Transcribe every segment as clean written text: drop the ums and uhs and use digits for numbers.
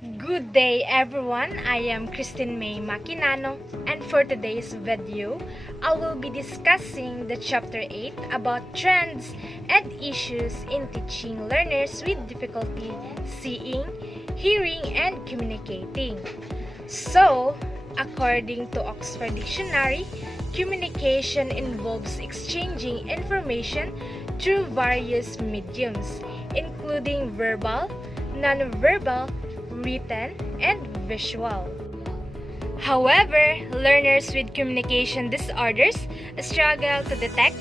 Good day everyone, I am Christine May Maquinano, and for today's video, I will be discussing the chapter 8 about trends and issues in teaching learners with difficulty seeing, hearing, and communicating. So, according to Oxford Dictionary, communication involves exchanging information through various mediums, including verbal, non-verbal, written, and visual. However, learners with communication disorders struggle to detect,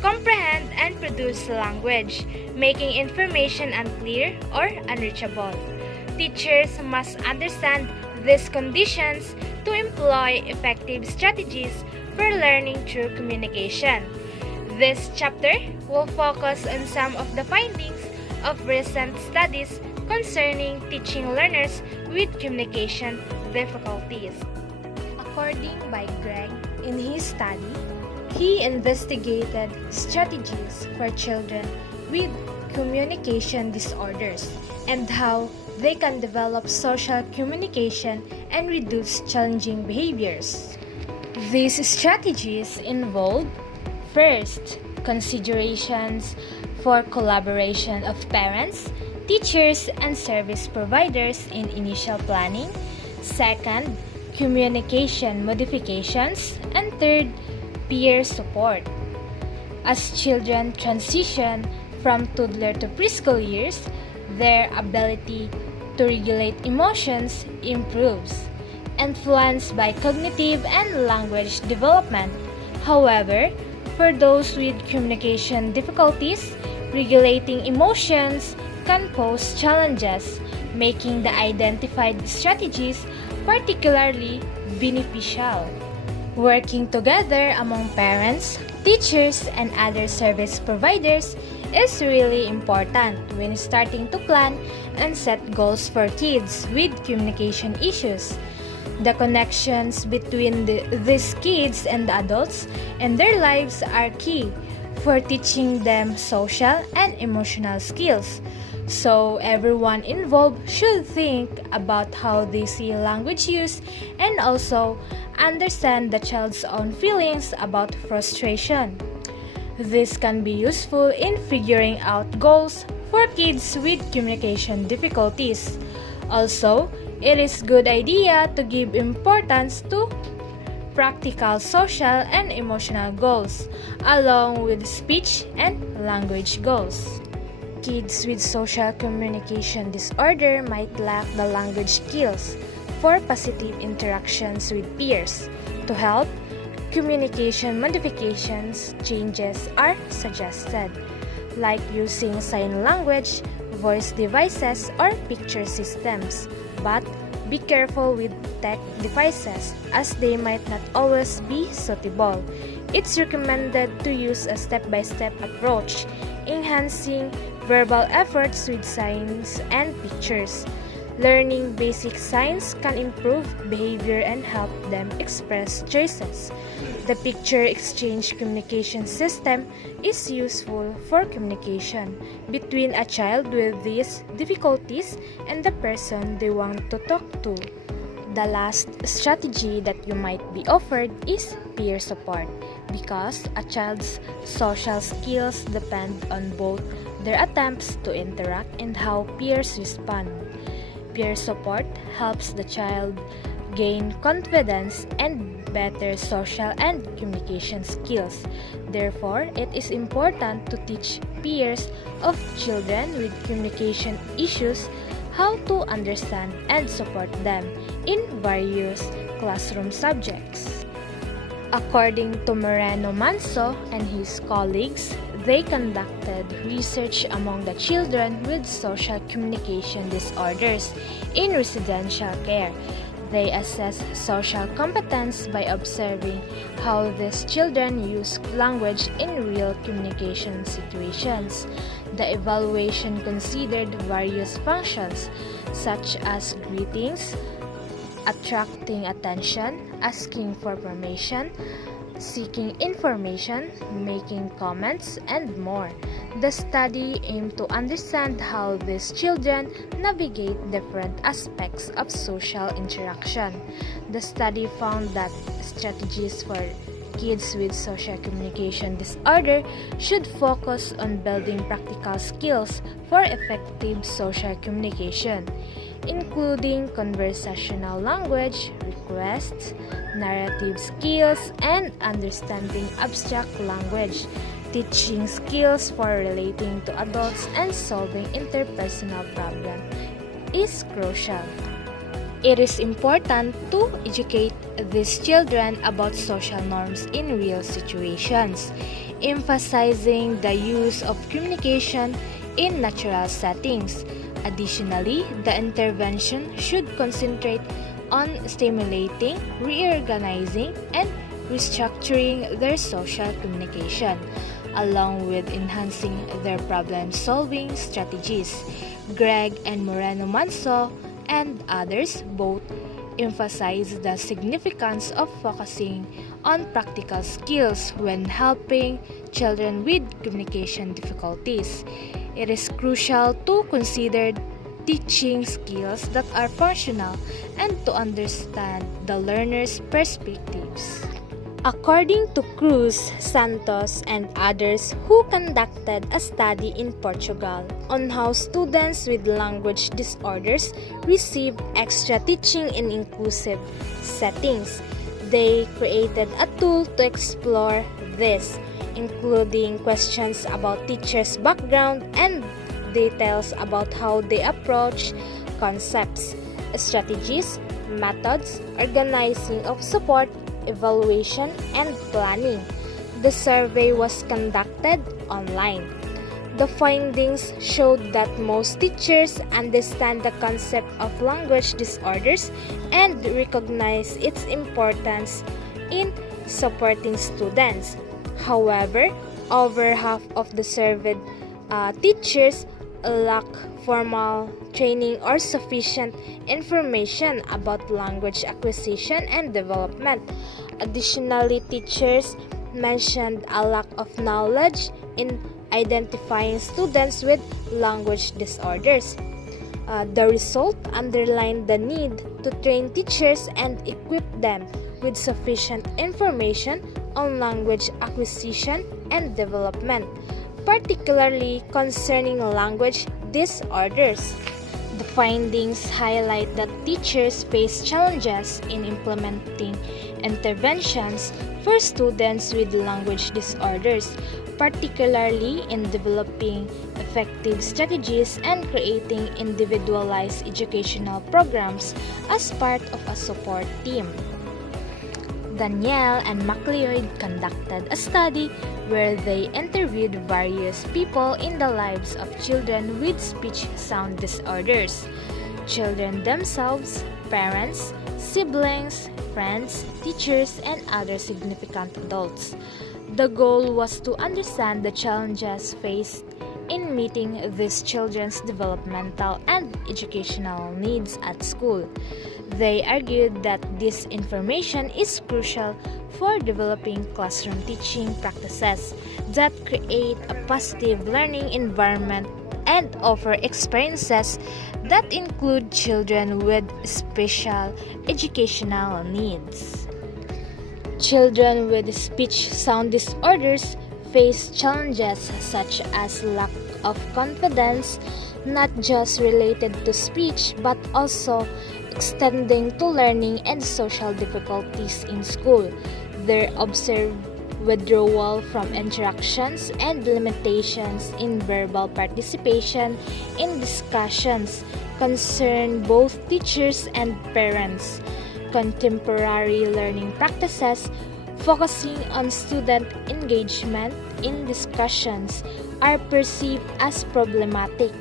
comprehend, and produce language, making information unclear or unreachable. Teachers must understand these conditions to employ effective strategies for learning through communication. This chapter will focus on some of the findings of recent studies concerning teaching learners with communication difficulties. According by Greg, in his study, he investigated strategies for children with communication disorders and how they can develop social communication and reduce challenging behaviors. These strategies involve, first, considerations for collaboration of parents, teachers, and service providers in initial planning. Second, communication modifications. And third, peer support. As children transition from toddler to preschool years, their ability to regulate emotions improves, influenced by cognitive and language development. However, for those with communication difficulties, regulating emotions can pose challenges, making the identified strategies particularly beneficial. Working together among parents, teachers, and other service providers is really important when starting to plan and set goals for kids with communication issues. The connections between these kids and the adults and their lives are key for teaching them social and emotional skills. So everyone involved should think about how they see language use and also understand the child's own feelings about frustration. This can be useful in figuring out goals for kids with communication difficulties. Also, it is a good idea to give importance to practical social and emotional goals, along with speech and language goals. Kids with social communication disorder might lack the language skills for positive interactions with peers. To help, communication modifications changes are suggested, like using sign language, voice devices, or picture systems. But be careful with tech devices as they might not always be suitable. It's recommended to use a step-by-step approach, enhancing verbal efforts with signs and pictures. Learning basic signs can improve behavior and help them express choices. The picture exchange communication system is useful for communication between a child with these difficulties and the person they want to talk to. The last strategy that you might be offered is peer support, because a child's social skills depend on both their attempts to interact and how peers respond. Peer support helps the child gain confidence and better social and communication skills. Therefore, it is important to teach peers of children with communication issues how to understand and support them in various classroom subjects. According to Moreno Manso and his colleagues, they conducted research among the children with social communication disorders in residential care. They assess social competence by observing how these children use language in real communication situations. The evaluation considered various functions such as greetings, attracting attention, asking for permission, seeking information, making comments, and more. The study aimed to understand how these children navigate different aspects of social interaction. The study found that strategies for kids with social communication disorder should focus on building practical skills for effective social communication, including conversational language, requests, narrative skills, and understanding abstract language. Teaching skills for relating to adults and solving interpersonal problems is crucial. It is important to educate these children about social norms in real situations, emphasizing the use of communication in natural settings. Additionally, the intervention should concentrate on stimulating, reorganizing, and restructuring their social communication, along with enhancing their problem-solving strategies. Greg and Moreno Manso and others both emphasize the significance of focusing on practical skills when helping children with communication difficulties. It is crucial to consider teaching skills that are functional and to understand the learner's perspectives. According to Cruz, Santos, and others who conducted a study in Portugal on how students with language disorders receive extra teaching in inclusive settings, they created a tool to explore this, including questions about teachers' background and details about how they approach concepts, strategies, methods, organizing of support, evaluation, and planning. The survey was conducted online. The findings showed that most teachers understand the concept of language disorders and recognize its importance in supporting students. However, over half of the surveyed teachers lack formal training or sufficient information about language acquisition and development. Additionally, teachers mentioned a lack of knowledge in identifying students with language disorders. The result underlined the need to train teachers and equip them with sufficient information on language acquisition and development, particularly concerning language disorders. The findings highlight that teachers face challenges in implementing interventions for students with language disorders, particularly in developing effective strategies and creating individualized educational programs as part of a support team. Danielle and MacLeod conducted a study where they interviewed various people in the lives of children with speech sound disorders, children themselves, parents, siblings, friends, teachers, and other significant adults. The goal was to understand the challenges faced in meeting these children's developmental and educational needs at school. They argued that this information is crucial for developing classroom teaching practices that create a positive learning environment and offer experiences that include children with special educational needs. Children with speech sound disorders face challenges such as lack of confidence, not just related to speech but also extending to learning and social difficulties in school. Their observed withdrawal from interactions and limitations in verbal participation in discussions concern both teachers and parents. Contemporary learning practices focusing on student engagement in discussions are perceived as problematic,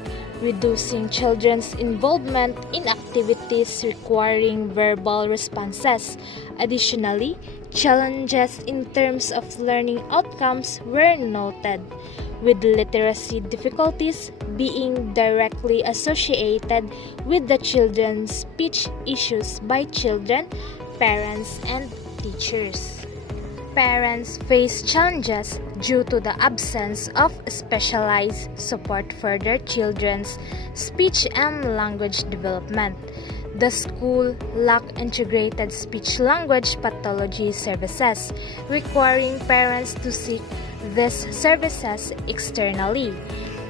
reducing children's involvement in activities requiring verbal responses. Additionally, challenges in terms of learning outcomes were noted, with literacy difficulties being directly associated with the children's speech issues by children, parents, and teachers. parents face challenges due to the absence of specialized support for their children's speech and language development. The school lacked integrated speech-language pathology services, requiring parents to seek these services externally,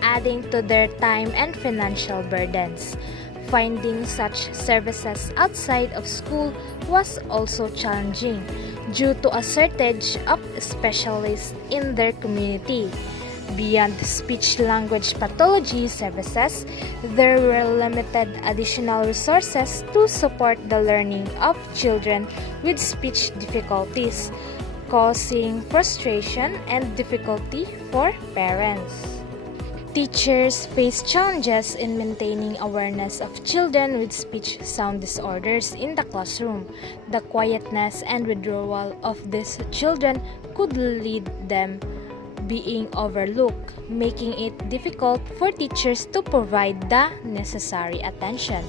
adding to their time and financial burdens. Finding such services outside of school was also challenging due to a shortage of specialists in their community. Beyond speech-language pathology services, there were limited additional resources to support the learning of children with speech difficulties, causing frustration and difficulty for parents. Teachers face challenges in maintaining awareness of children with speech sound disorders in the classroom. The quietness and withdrawal of these children could lead them being overlooked, making it difficult for teachers to provide the necessary attention.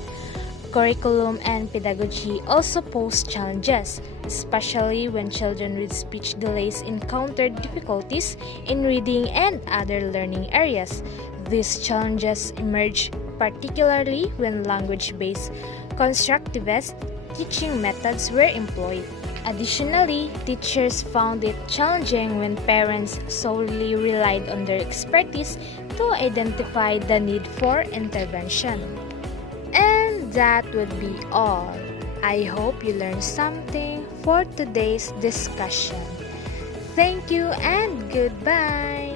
Curriculum and pedagogy also pose challenges, especially when children with speech delays encounter difficulties in reading and other learning areas. These challenges emerge particularly when language-based constructivist teaching methods were employed. Additionally, teachers found it challenging when parents solely relied on their expertise to identify the need for intervention. And that would be all. I hope you learned something for today's discussion. Thank you and goodbye.